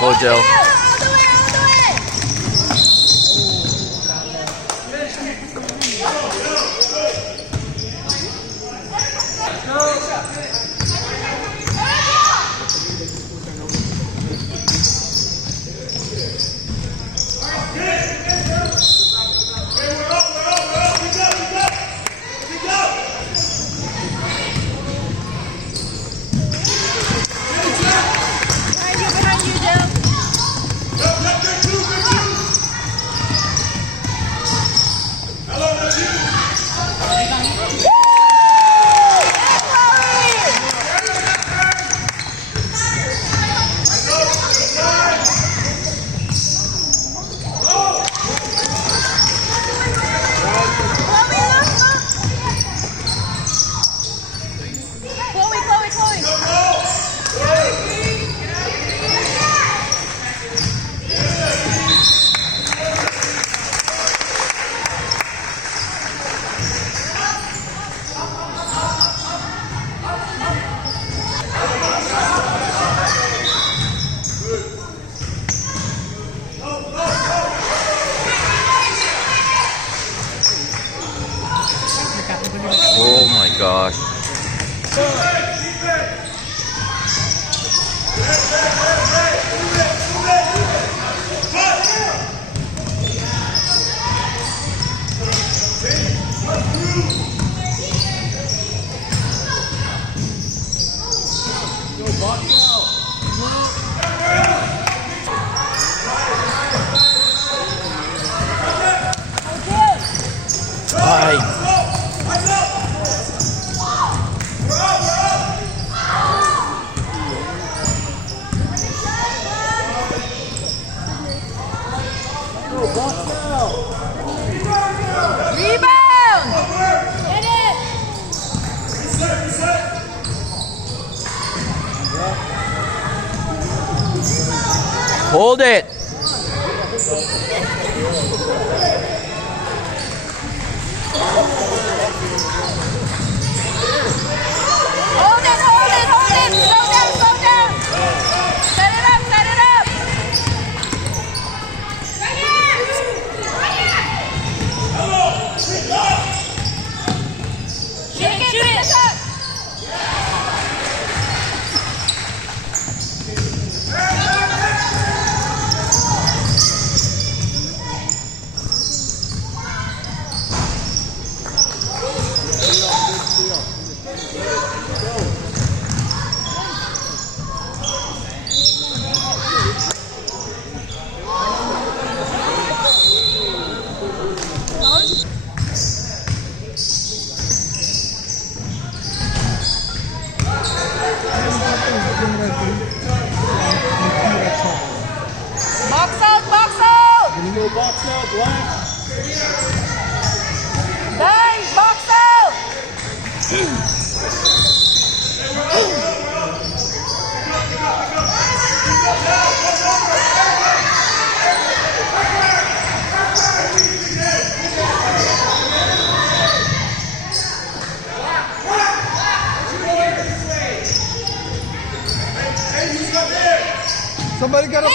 Go, Joe. Oh my gosh. Bye. Rebound! Get it! Hold it. Hold it, hold it, hold it! Slow down, slow down! Set it up, set it up! Right here! Right here! Shoot it, shoot it! Box out, box out! Can you go box out, Black? Guys, box out! Somebody got a...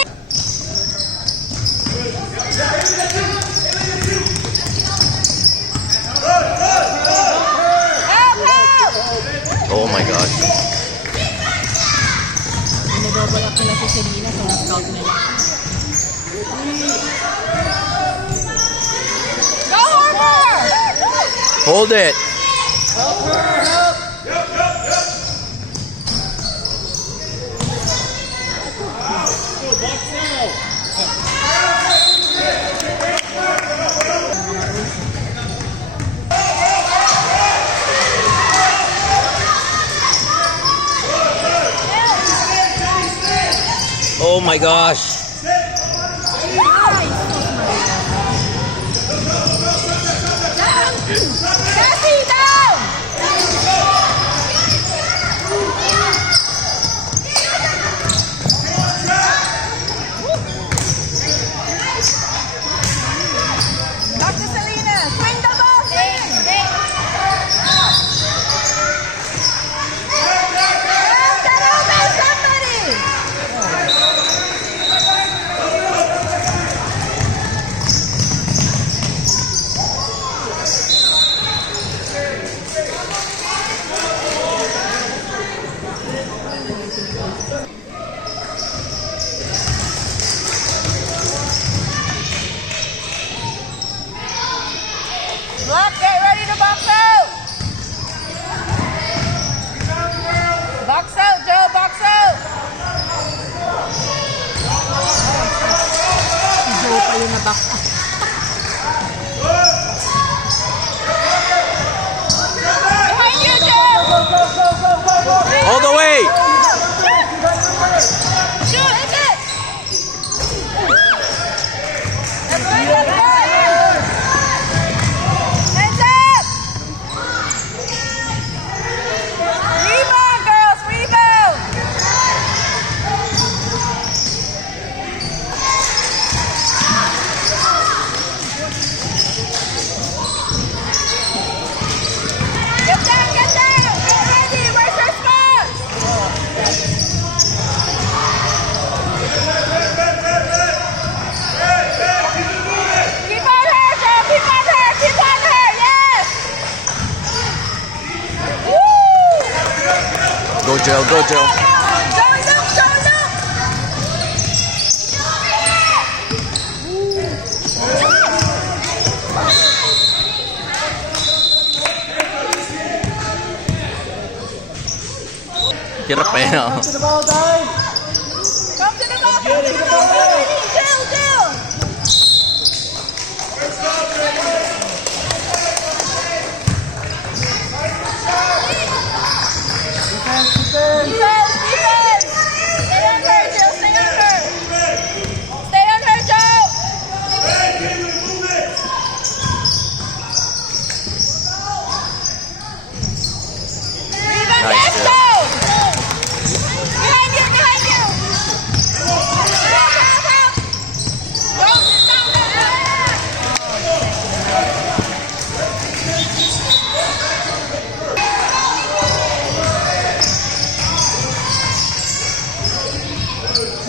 Help, help! Oh my gosh. Double up nila si Selena sa scout nila. Go, Harper! Hold it. Help her, help! Go box out! Oh my gosh. Cassie, down! Dr. Selena, swing the ball! Get over somebody! Block, get ready to box out! Box out, Joe, box out! Si Joe pa yung naback. Behind you, Joe! All the way. Shoot, hit it! That's right, that's right! Hands up! Rebound, girls, rebound! Get down, get down! Get ready, where's your spot? Keep on her, Joe, keep on her, keep on her, yes! Woo! Go, Jill. Go, Jill. Joey, look, Joey, look! Hirap pa yan. oh. To the ball, guys. Come to the ball, come to the ball! Jill, Jill! Defense! Defense! Stay on her, Jill, stay on her! Stay on her, Joe! Rebound, Nice, yes, Jill. Joe! Behind you, behind you! Help, help, help! Go, down, down, down!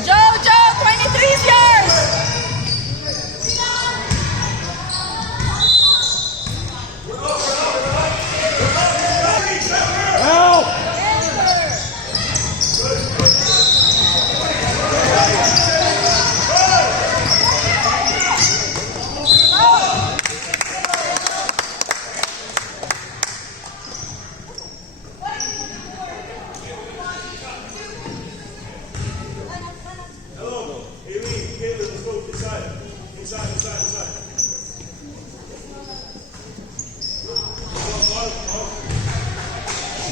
Joe, 23 is yours!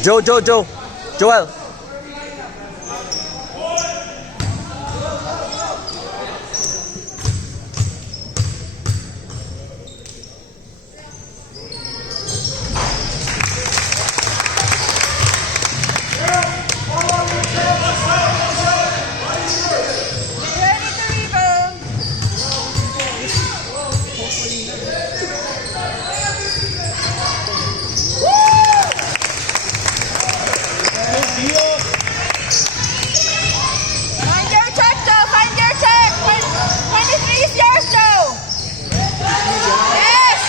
Joe, Joe, Joe. Joel. Ready to rebound! Find your check, Joe! Find your check! 23 is yours, Joe! Yes!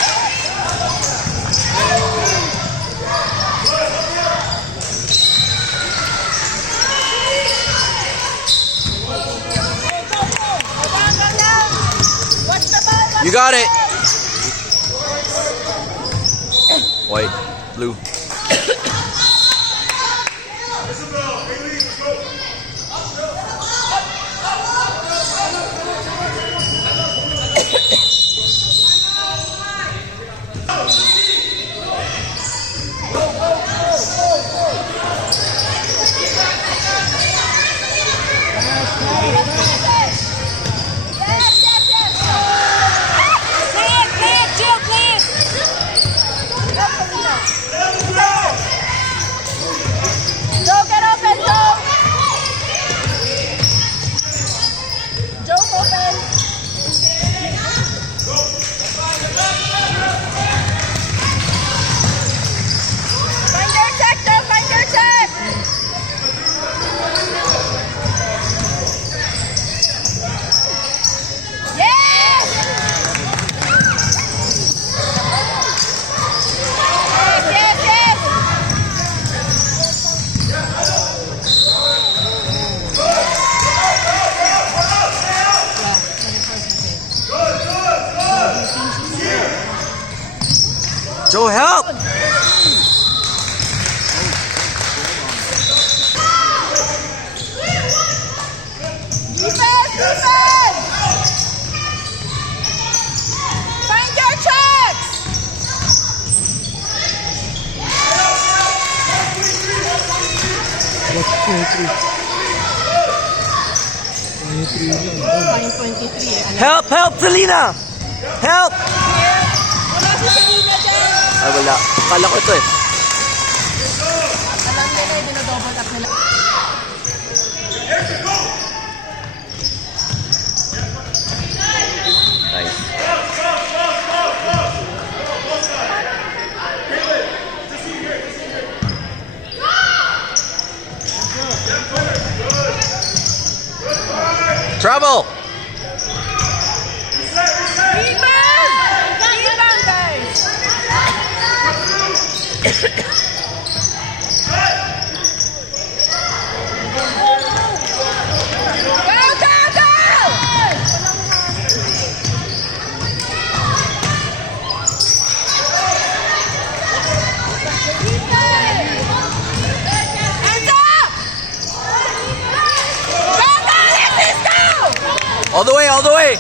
Go down! Watch the ball! Watch You got the it. ball. White, blue. Joe, help! Defense! Defense! Find your tracks! Fine 23 eh. Help! Help, Selena! Help! Wala si Selena dyan! Ay, wala. Kala ko ito eh. Alam nila eh, dinodouble up nila. Nice. Trouble! Rebound! Rebound, guys! Go, go, go! Hands up! Go, go, let's go! All the way, all the way!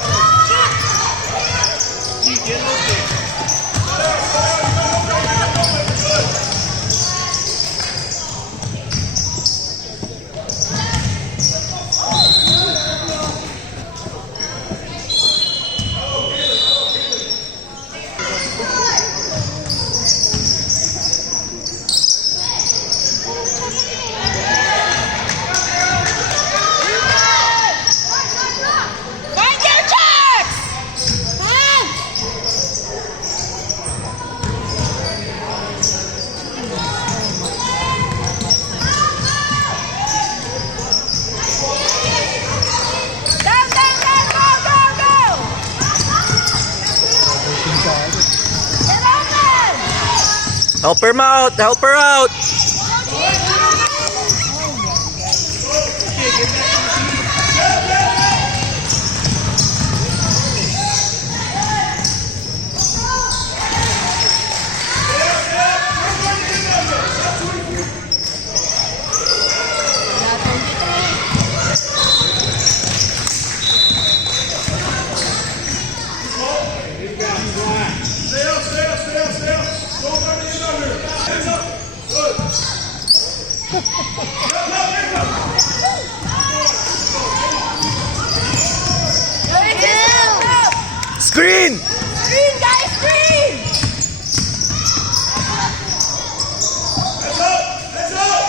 Find your tracks! Hands! Down, down, down, go, go, go! Get open! Help her out! Help her out! Screen! Screen, guys, screen!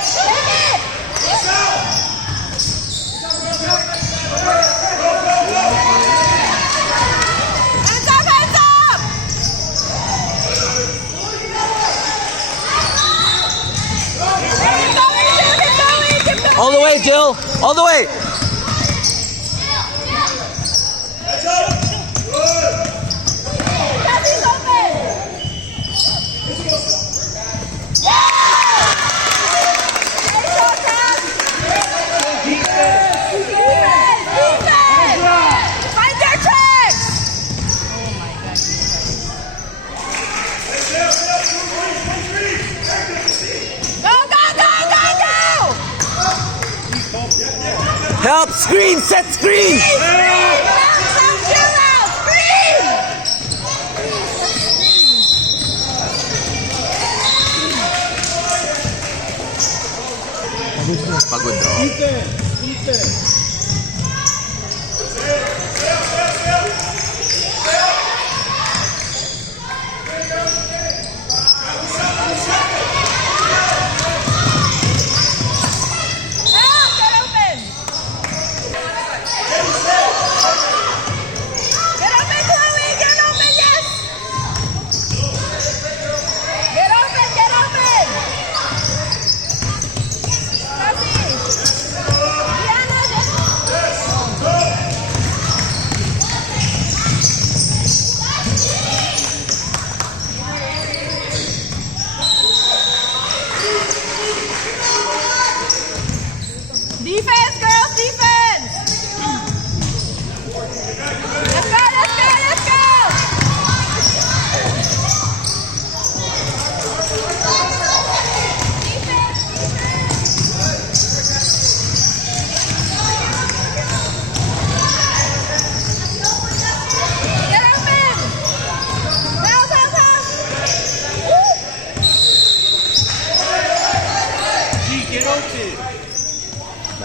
Take it! Hands up, hands up! Keep going, keep going, keep going! All the way, Jill! All the way! Cassie's open! Nice shot, Cass! Defense! Find their tracks! Oh my God, these guys. Go, go, go, go, go! Help! Screen! Set screen! Pagod daw. Defense! Defense! Get open! Get open, Chloe! Get open, yes! Get open, get open! Cassie! Diana, get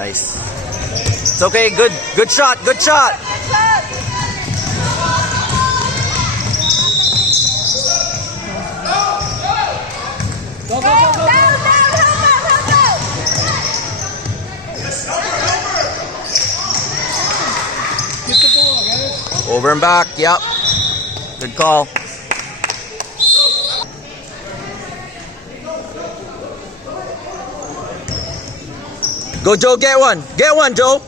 Nice. It's okay. Good. Good shot. Good shot. Go, go, Go, go, go. down, down, help out. Keep the ball, guys. Over and back. Yep. Good call. Go, Joe. Get one. Get one, Joe.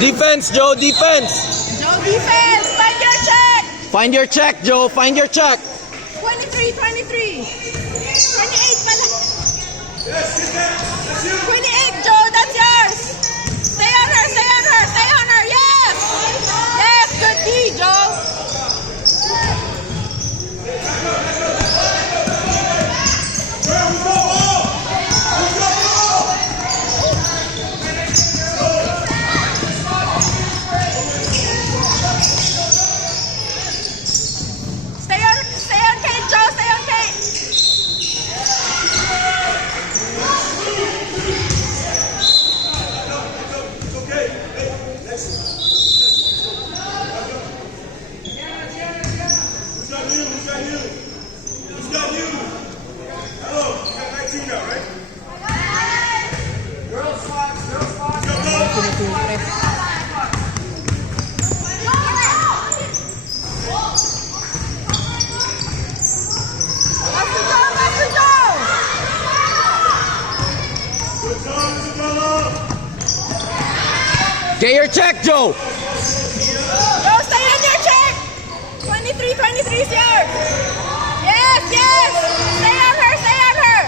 Defense, Joe. Defense. Joe, defense. Find your check. Find your check, Joe. Find your check. 23, 23. 28 pala. 28, Joe. That's yours. Stay on her. Stay on her. Stay on her. Yes. Yes. Good D, Joe. Stay on Kate, Joe. Stay on Kate. Who's got you? Who's got you? Who's got you? Hello, you got 19 now, right? Girls spots, girls spots. Master Joe. Good job, Isabella. Get your check, Joe. Joe, stay on your check. 23, 23 is yours. Yes, yes. Stay on her. Stay on her.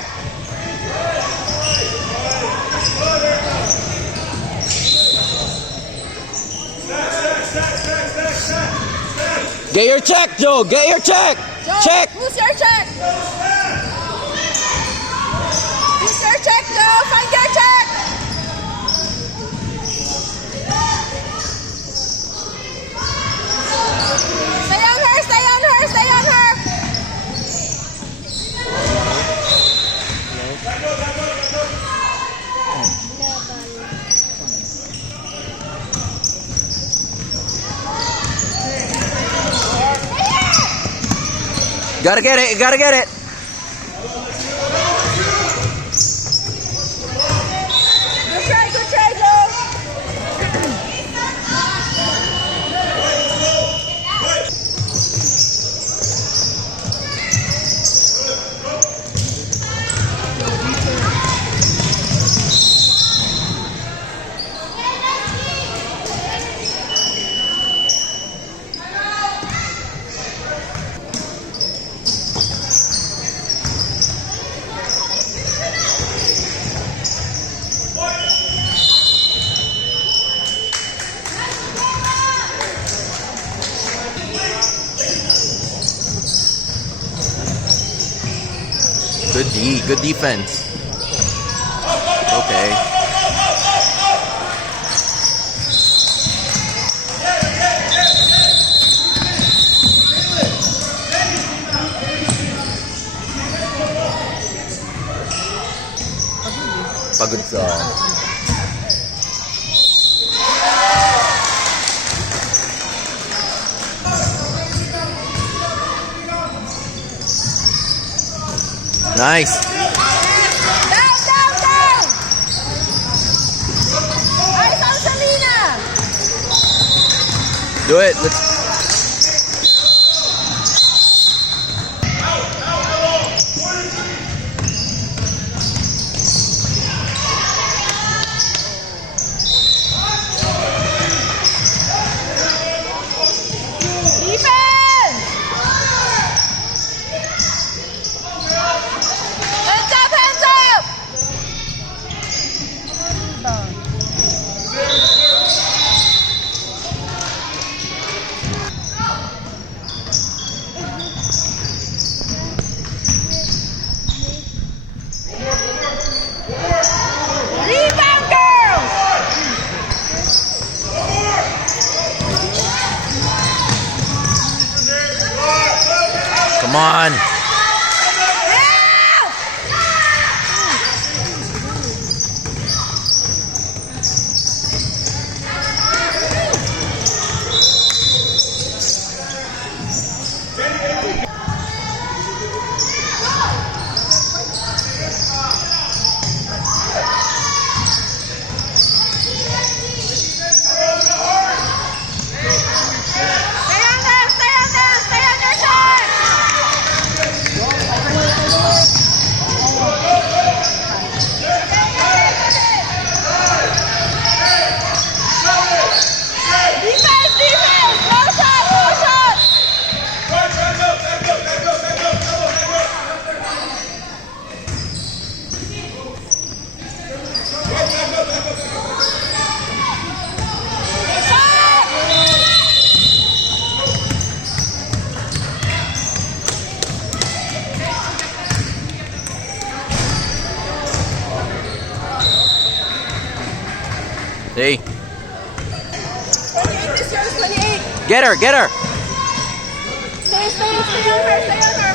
Get your check, Joe. Get your check. Joe, Check. who's your check? Who's your check, Joe? Find your check. Stay on her. Stay on her. Stay on her. Gotta get it. Gotta get it. Good try, Joe. Good D. Good defense. Okay. Pagod ka. Nice. Down, down, down. Eyes on Selena. Do it. Let's. Defense. Hands up, hands up. Rebound, girls. Come on. Stay on them, stay on them, stay on your check. Defense, defense, no shot, no shot. See? 28 is yours, 28. Get her, get her. Stay on her, stay on her.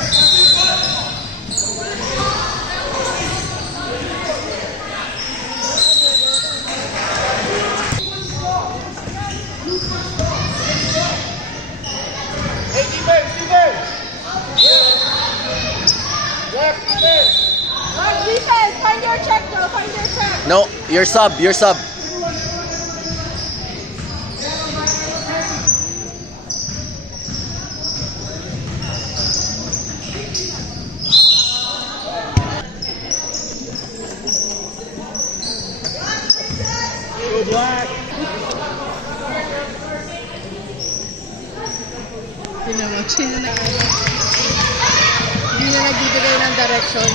Hey, defense. Left defense. Mark, defense, find your check, Joe, find your check. No, your sub, your sub. Go Black. Tingnan mo, sino na. Hindi na nagbibigay ng direction.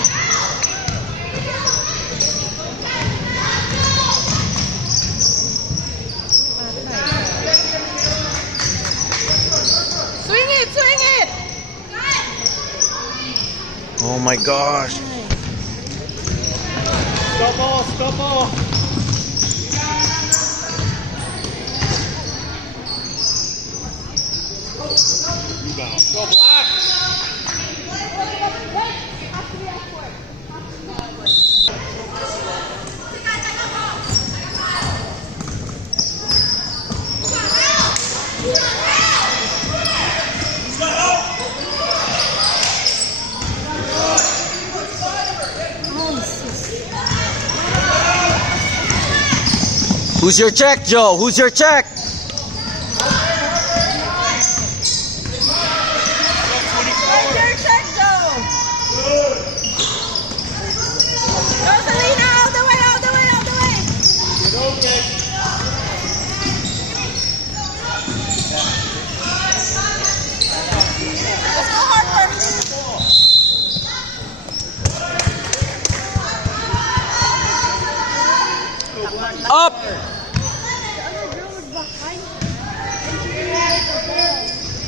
Swing it, swing it. Oh my gosh. Stop ball. Rebound. Go Black. Who's your check, Joe? Who's your check? Find your check, Joe. Go, Selena, all the way, all the way, all the way. Let's go, Harper. Up!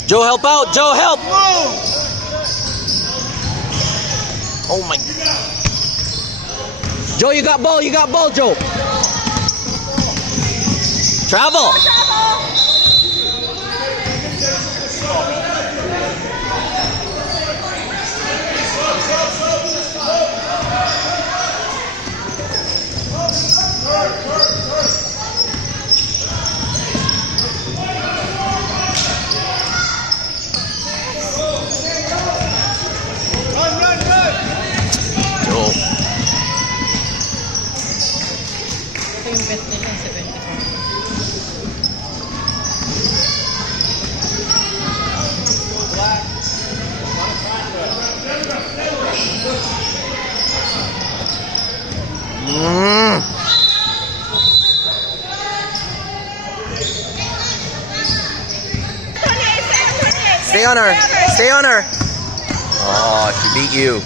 Joe, help out! Joe, help! Oh my. Joe, you got ball, Joe. Travel! Joe. Ito yung bet nila, 74. Mm. Stay on her. Stay on her. Oh, she beat you.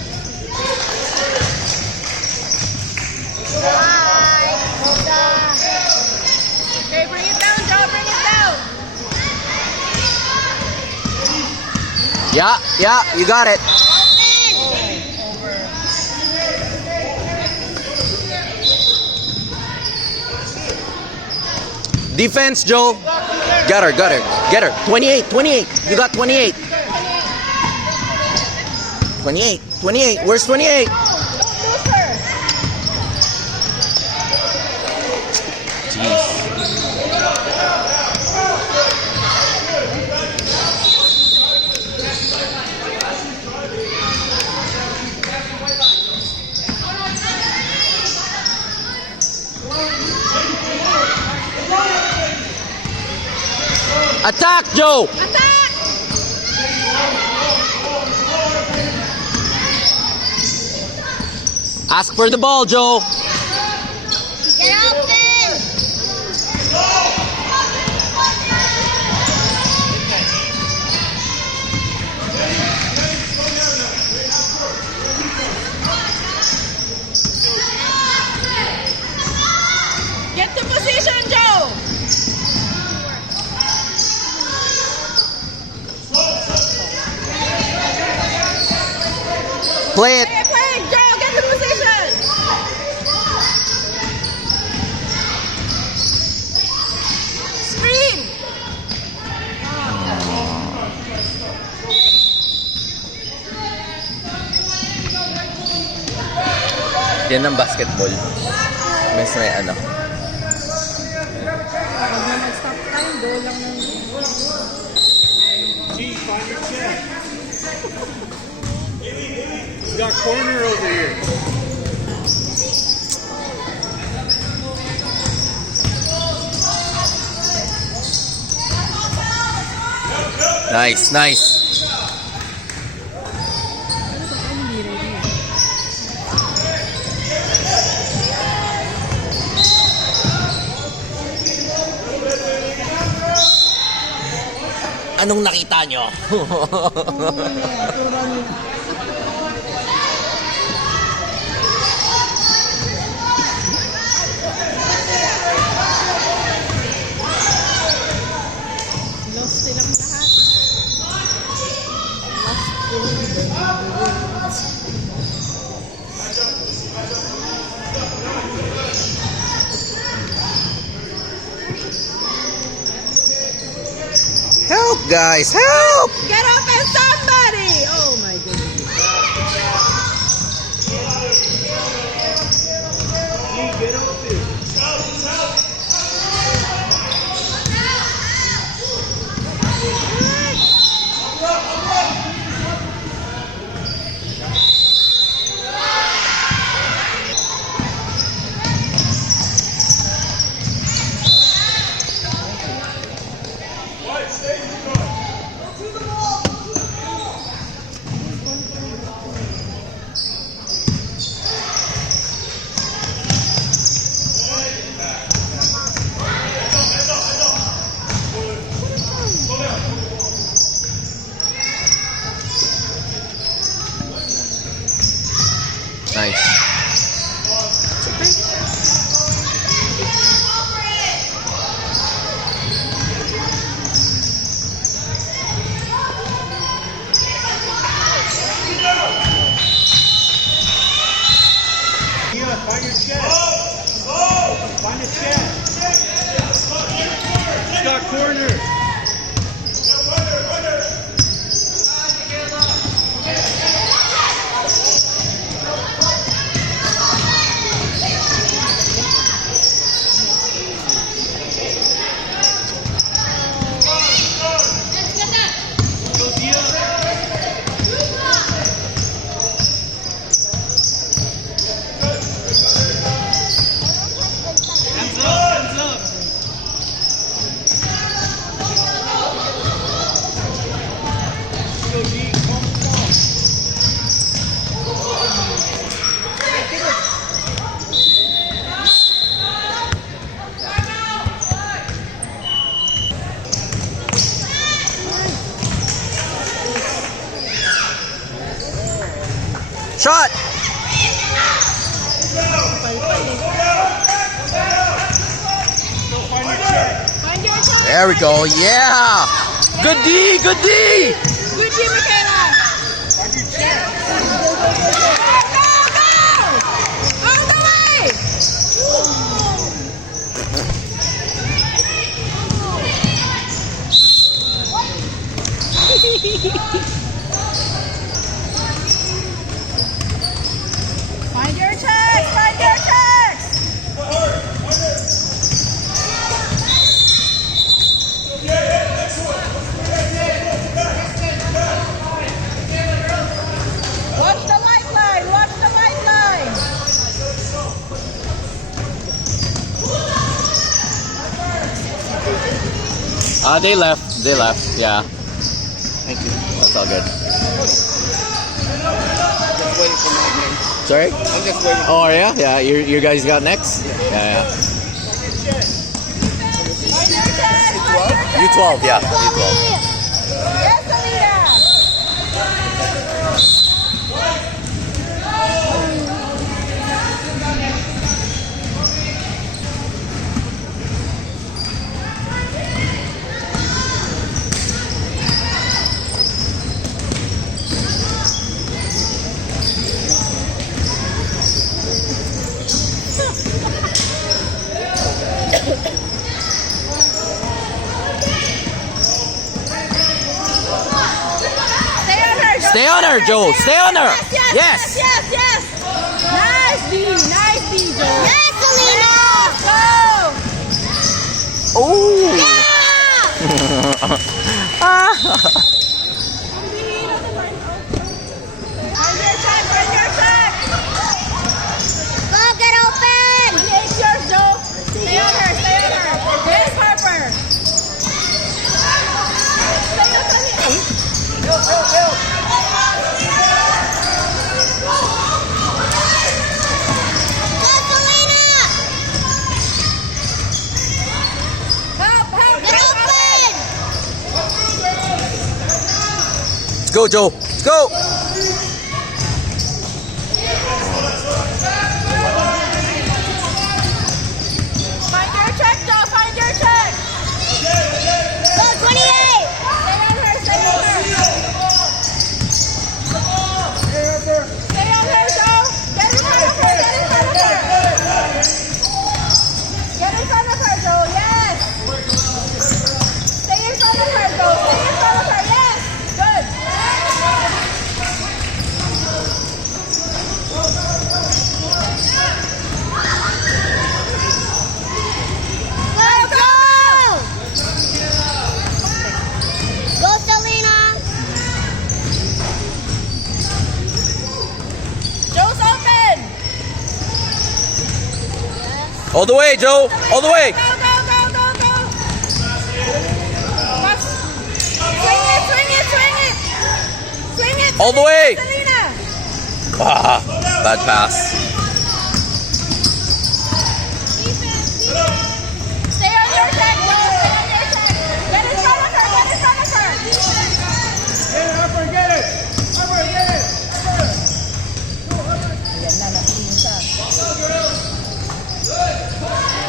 Okay, bring it down, Joe, bring it down. Yeah, you got it. Defense, Joe. Got her. Get her. 28. You got 28. 28. 28. Where's 28? Don't lose her. Jeez. Attack, Joe! Attack! Ask for the ball, Joe. Get open! Get to position, Joe! Play it. Play, Joe, get to position! Screen! Yan ang basketball. Mas may ano. Pag na mag-stop time, goal lang ng G, find your check. He's got corner over here. Nice, nice. hindi ready. Anong nakita nyo? Lost silang lahat. Help, guys, help! Get open, somebody! Oh my goodness. G, get open. Nice. Mia, find your check. Find a check. He's got corner. Go Dia. Hands up, hands up. Go G, come on. Shot! Go find your check. Find your shot! There we go, yeah! Good D, good D! Good team, Michaela! Find your check. Go, go! All the way! They left. They left. Yeah. Thank you. That's all good. Just waiting for my game. Sorry? I'm just waiting. Oh, are ya? Yeah. You guys got next? Yeah. Find your check. Find your check. U12. Yeah. U12. Yes, Alina. Stay on her, Joe. Stay on her. Yes. Yes. Yes. Nice, D. Nice, D, Joe. Yes, Alina. Go. Oh. Find your check. Find your check. Go, get open. 28 yours, Joe. Stay on her. Stay on her. Yes, Harper. Stay on her. Help, help, get open. Let's go, Joe. Let's go. Find your check, Joe. Find your check. Go, 28. Stay on her. Stay on her. Stay on her, Joe. Get in front of her. Get in front of her. Get in front of her, Joe. Yes. Stay in front of her, Joe. Stay in front of her. Yes. Good. Go, go. Go, Selena. Joe's open. All the way, Joe. All the way. Go, go, go, go, go. Pass. Swing it, swing it, swing it. Swing it. All the way. Selena. Ah, bad pass. Stay on your check, Joe. Stay on your check. Get in front of her. Get in front of her. Get it, Harper, get it. Harper, get it.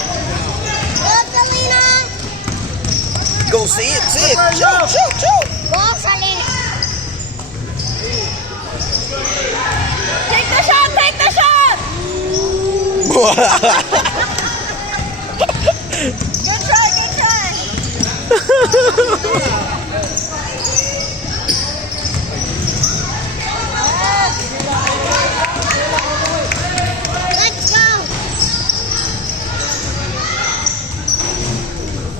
Go, Selena. Go, see it, see it. Harper, Shoot, go. shoot, shoot. Go, Selena. Take the shot. Take the shot. Good try. Good try. Let's go.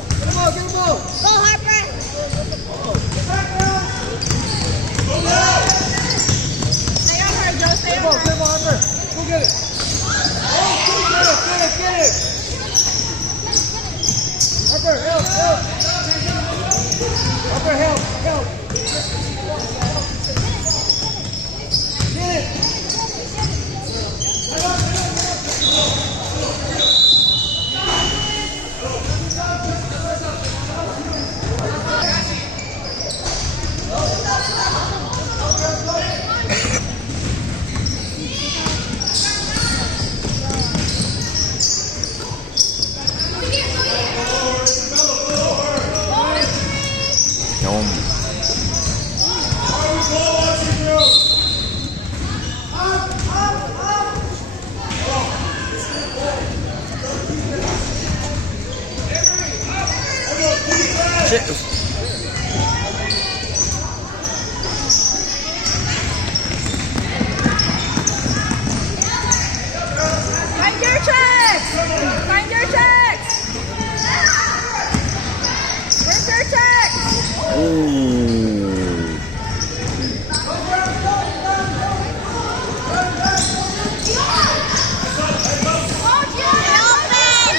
Get the ball, get the ball. Go, Harper. Stay on her, Joe. Stay Get on the ball, her. get the ball, Harper. Go get it. Get it. Harper, help, help. Harper, help, help. Get it. Yum. Shit. Find your checks. Find your checks. Where's your checks? Ooh. Get open.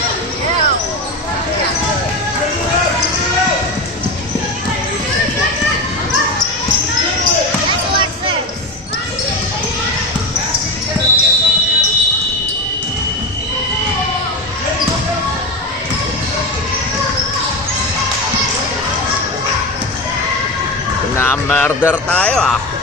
Na-murder tayo ah.